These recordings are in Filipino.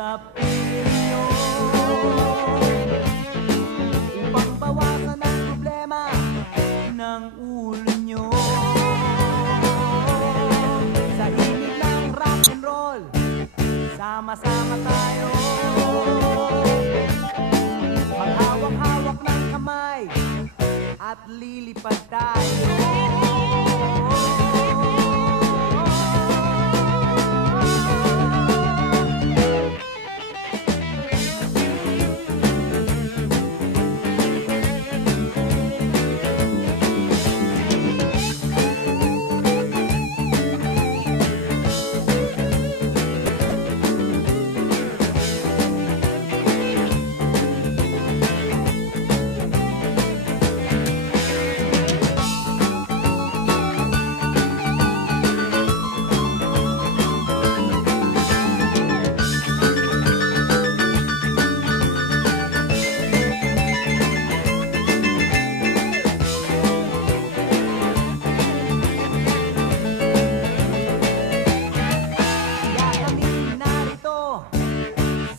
sa pilinyo upang bawasan ang problema ng ulo nyo. Sa himig ng rock and roll, sama-sama tayo, maghawak-hawak ng kamay at lilipad tayo.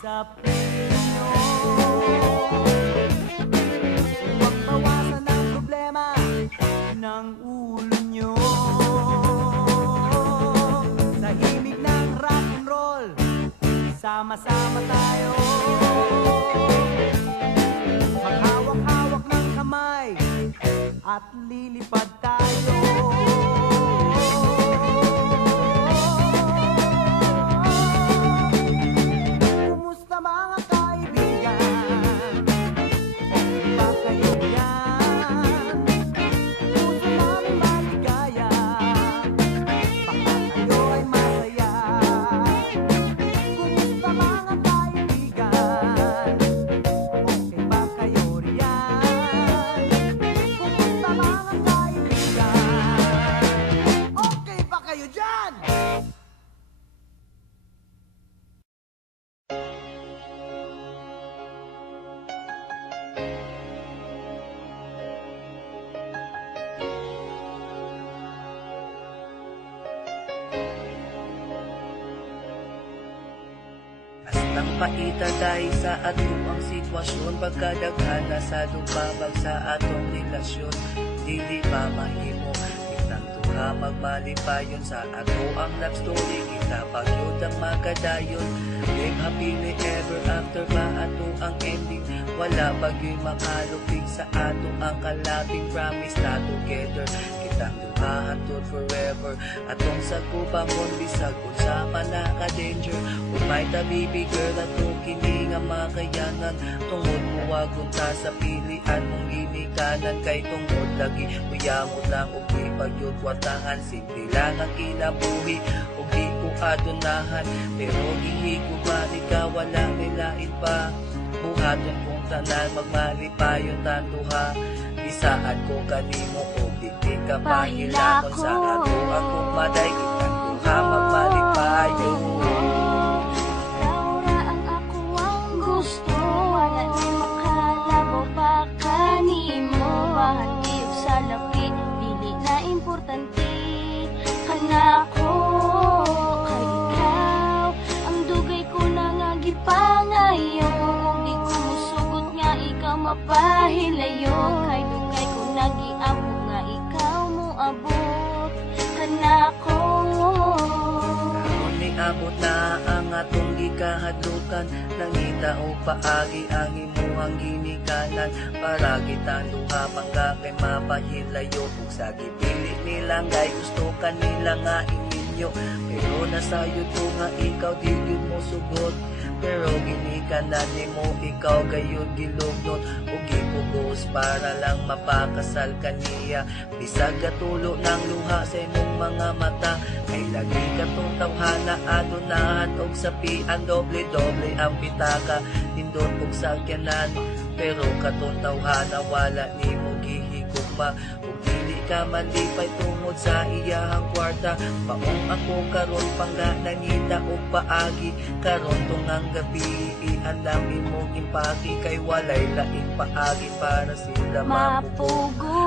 Sa pilinyo huwag bawasan ang problema ng ulo nyo. Sa himig ng rock and roll, sama-sama tayo, maghawak-hawak ng kamay at lilipad tayo. Nang paita dahil sa atong ang sitwasyon, pagkadaghan na sa dupabag sa atong relasyon, dili pa mahimo kitang tuha magmalipayon sa ato ang love story, kita pagyod ang makadayon. Live happily ever after ba ato ang ending, wala bagyo'y makalupig sa ato ang kalabing promise na together kitang duha hantod forever. Atong sagupa mon bisag unsa pa naka-danger, umay ta baby girl ato kini nga makayanan. Tungod muwagon ta sa pilian mong ginikanan, kay tungod lagi uyamon lang ug di pagyud watangan. Simple lang ang kinabuhi ug di ko adunahan, pero gihiguban ikaw wala nilain pa. Buhaton kong tanan magmalipayon tanduha, isaad ko kanimo ug di ka pahilamon sa ato akong maday kitang duha magmalipayon. Mapahilayo kay dugay ko nagiabot nga ikaw mo abot kanako. Karon ni abot na ang atong gikahadlukan, nangita o paagi ang imuhang ginikanan, para kita duha pangga kay mapahilayo. Ug sa gipili nila ngay gusto kanila nga ininyo, pero nasayo to nga ikaw di gyud mo sugod. Pero ginikanan nimo ikaw gayud gilugnot ug gipugos para lang mapakasal kaniya. Bisag katulo ng luha sa imong mga mata, ay lagi katong tawhana adunahan og sapian, doble-doble ang pitaka tindot ug sakyanan. Pero katong tawhana wala nimo gihigugma ug dili ka malipay tungod sa iyahang kwarta. Paong ako karon pangga nangita og paagi, karon tungang gabi iandam imong impaki, kay walay laing paagi para sila mapugo.